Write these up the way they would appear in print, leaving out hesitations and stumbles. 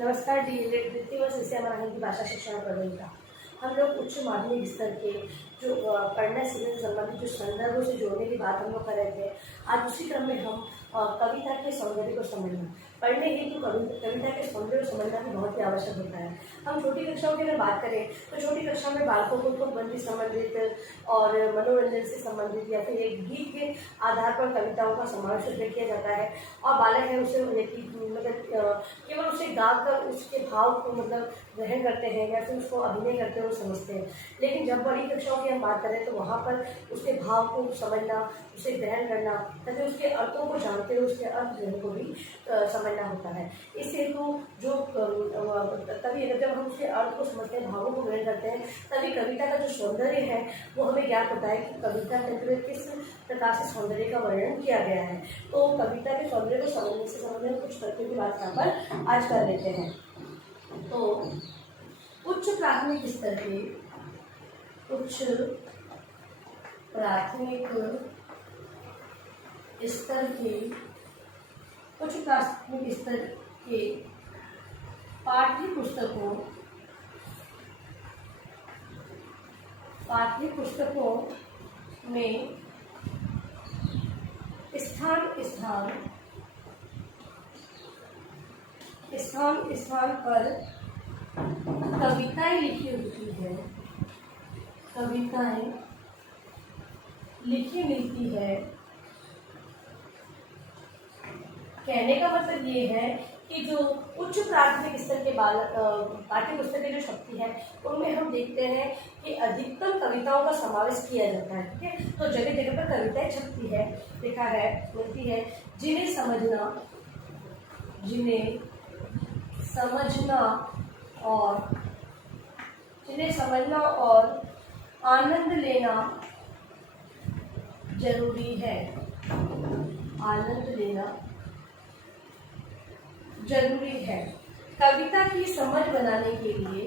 नमस्कार डी द्वितीय वर्ष से हमारा हिंदी भाषा शिक्षण प्रबंध। हम लोग उच्च माध्यमिक स्तर के जो पढ़ने सीखने से संबंधित जो संदर्भों से जोड़ने की बात हम लोग कर रहे थे। आज उसी क्रम में हम कविता के सौंदर्य को समझना, पढ़ने हेतु कविता के सौंदर्य को समझना भी बहुत ही आवश्यक होता है। हम छोटी कक्षाओं की अगर बात करें तो छोटी कक्षा में बालकों को तुकबंदी संबंधित और मनोरंजन से संबंधित या फिर एक गीत के आधार पर कविताओं का समावेश किया जाता है और बालक है उसे मतलब केवल उसे गाकर उसके भाव को मतलब ग्रहण करते हैं या फिर उसको अभिनय करते हुए समझते हैं। लेकिन जब बड़ी कक्षाओं की हम बात करें तो वहाँ पर उसके भाव को समझना, उसे ग्रहण करना तथा उसके अर्थों को जानते हुए उसके अर्थ ग्रहण को भी समझना होता है। इस हेतु जो तभी जब हम उसके अर्थ को समझते हैं, भावों को ग्रहण करते हैं, तभी कविता का जो सौंदर्य है वो हमें ज्ञात होता है कि कविता के अंतर्गत किस प्रकार से सौंदर्य का वर्णन किया गया है। तो कविता के सौंदर्य को समझने से संबंधित कुछ तथ्यों की बात यहाँ पर आज कर लेते हैं। तो उच्च प्राथमिक स्तर के उच्च प्राथमिक स्तर के पाठ्य पुस्तकों में स्थान पर कविताएं लिखी होती है, कविताएं लिखी मिलती है। कहने का मतलब ये है कि जो उच्च प्राथमिक स्तर के पाठ्य पुस्तक की जो शक्ति है उनमें हम देखते हैं कि अधिकतम कविताओं का समावेश किया जाता है। ठीक है, तो जगह जगह पर कविताएं छपती है, देखा है, मिलती है, जिन्हें समझना और आनंद लेना जरूरी है। कविता की समझ बनाने के लिए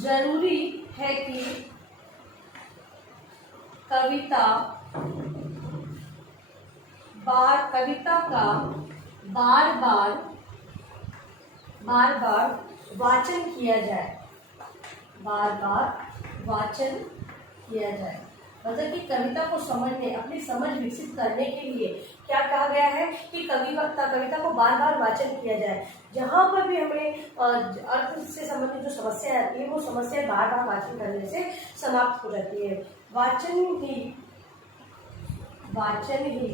जरूरी है कि कविता का बार बार वाचन किया जाए। मतलब कि कविता को समझने, अपनी समझ विकसित करने के लिए क्या कहा गया है कि कविता को बार बार वाचन किया जाए। जहाँ पर भी हमें अर्थ से संबंधित जो समस्या आती है वो समस्या बार बार वाचन करने से समाप्त हो जाती है। वाचन ही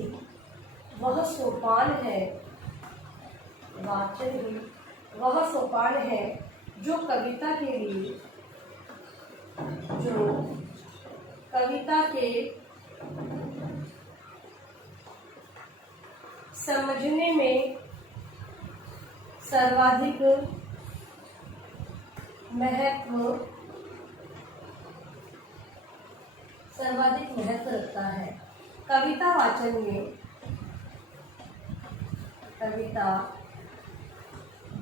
वह सोपान है जो कविता के समझने में सर्वाधिक महत्व रखता है। कविता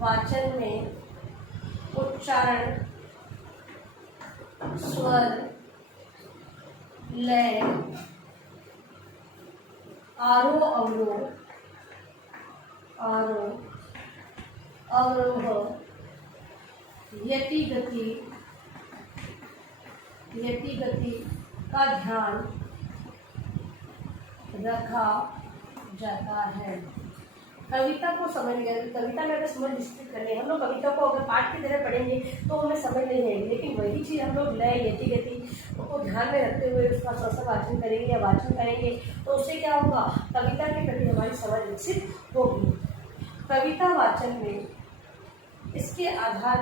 वाचन में उच्चारण, स्वर, लय, आरोह अवरोह, यति गति का ध्यान रखा जाता है। कविता को कविता में अगर समझ विकसित करनी है, हम लोग कविता को अगर पाठ की तरह पढ़ेंगे तो हमें समझ नहीं आएगी। लेकिन वही चीज़ हम लोग लय, यति गति को ध्यान में रखते हुए उसका थोड़ा वाचन करेंगे या वाचन करेंगे तो उससे क्या होगा, कविता के प्रति हमारी समझ विकसित होगी। कविता वाचन में इसके आधार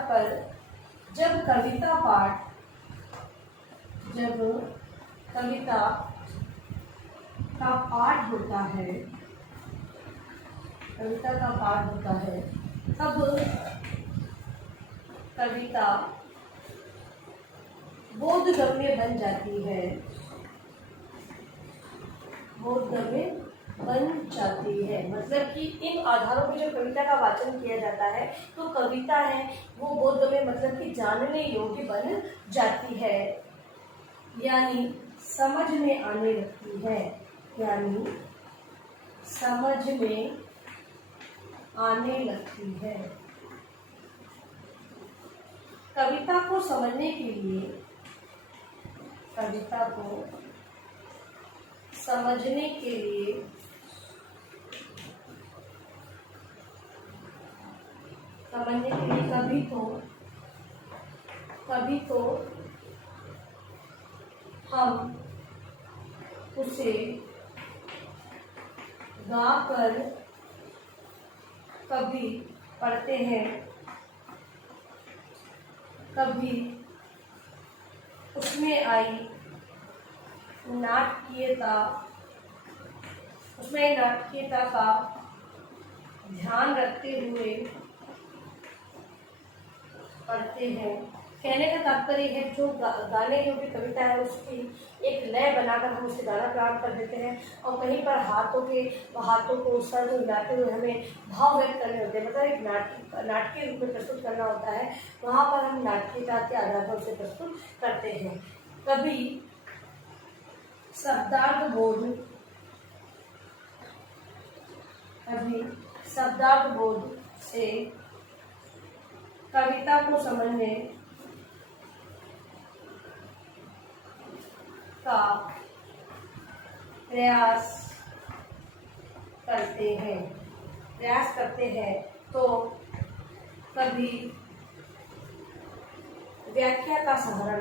पर जब कविता का पाठ होता है तब कविता बोधगम्य बन जाती है। बोधगम्य बन जाती है। मतलब कि इन आधारों पे जो कविता का वाचन किया जाता है तो कविता है वो बोध में मतलब कि जानने योग्य बन जाती है, यानी समझ में आने लगती है, यानी समझ में आने लगती है। कविता को समझने के लिए, कविता को समझने के लिए कभी तो हम उसे गाकर कभी पढ़ते हैं, कभी उसमें आई नाटकीयता का ध्यान रखते हुए पढ़ते हैं। कहने का तात्पर्य है जो गाने योग्य कविता है उसकी एक लय बनाकर हम उसे गाना प्रारंभ कर देते हैं और कहीं पर हाथों को सर को हिलाते हुए हमें भाव व्यक्त करने होते हैं, मतलब एक नाटकीय रूप में प्रस्तुत करना होता है, वहाँ पर हम नाटकीयता के आधार पर उसे प्रस्तुत करते हैं। कभी शब्दार्थ बोध से कविता को समझने का प्रयास करते हैं तो कभी व्याख्या का सहारा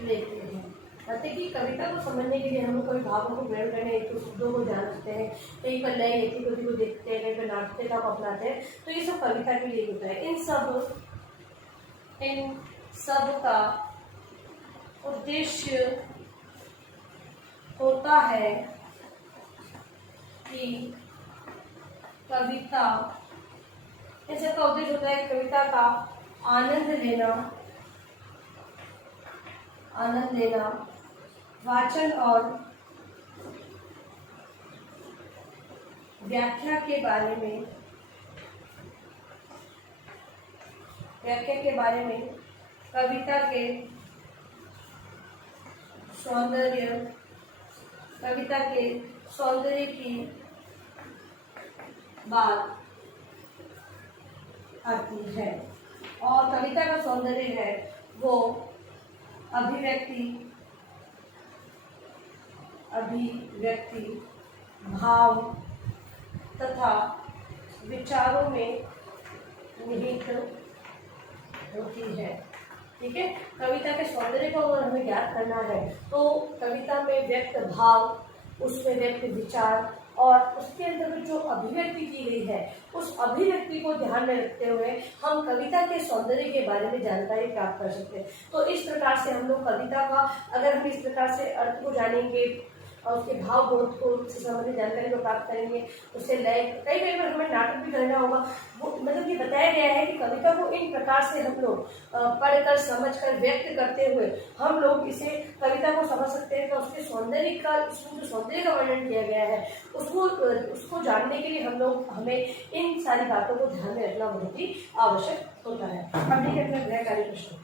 लेते हैं, मतलब कि कविता को समझने के लिए हम लोग कभी भावों को ग्रहण करने हेतु शब्दों को ध्यान रखते हैं, कहीं पर लय हेतु को देखते हैं, कहीं पर नाट्यता को अपनाते हैं, तो ये सब कविता के लिए होता है। इन सब का उद्देश्य होता है कि कविता का आनंद लेना, वाचन और व्याख्या के बारे में कविता के सौंदर्य की बात आती है। और कविता का सौंदर्य है वो अभिव्यक्ति भाव तथा विचारों में निहित होती है। ठीक है, कविता के सौंदर्य को अगर हमें ज्ञात करना है तो कविता में व्यक्त भाव, उसमें व्यक्त विचार और उसके अंतर्गत जो अभिव्यक्ति की गई है उस अभिव्यक्ति को ध्यान में रखते हुए हम कविता के सौंदर्य के बारे में जानकारी प्राप्त कर सकते हैं। तो इस प्रकार से हम लोग कविता का अगर हम इस प्रकार से अर्थ को जानेंगे और उसके भाव बोध को से संबंधित जानकारी को प्राप्त करेंगे, उससे लय कई बार हमें नाटक भी करना होगा। वो मतलब कि बताया गया है कि कविता को इन प्रकार से हम लोग पढ़कर समझकर व्यक्त करते हुए हम लोग इसे कविता को समझ सकते हैं। तो उसके सौंदर्य का उसमें जो सौंदर्य का वर्णन किया गया है उसको जानने के लिए हमें इन सारी बातों को ध्यान में रखना बहुत ही आवश्यक होता है। अब देखिए अपना गृह कार्य प्रश्न।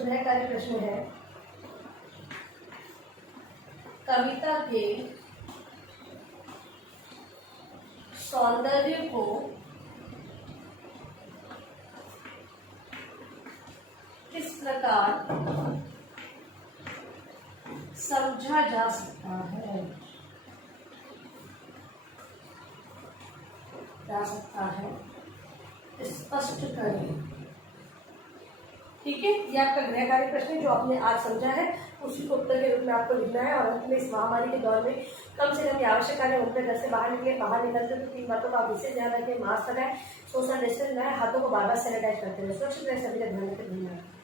गृह कार्य प्रश्न है, कविता के सौंदर्य को किस प्रकार समझा जा सकता है स्पष्ट करें। ठीक है, ये आपका गृह कार्य प्रश्न है जो आपने आज समझा है, उसी को उत्तर के रूप में आपको लिखना है। और अंत में इस महामारी के दौर में कम से कम आवश्यक कार्य होकर घर से बाहर निकलते तो 3 बातों का विशेष ध्यान रखें। मास्क लगाएं, सोशल डिस्टेंस बनाएं, हाथों को बार-बार सैनिटाइज करते रहे, सुरक्षित रहे, सभी का ध्यान रखें। धन्यवाद।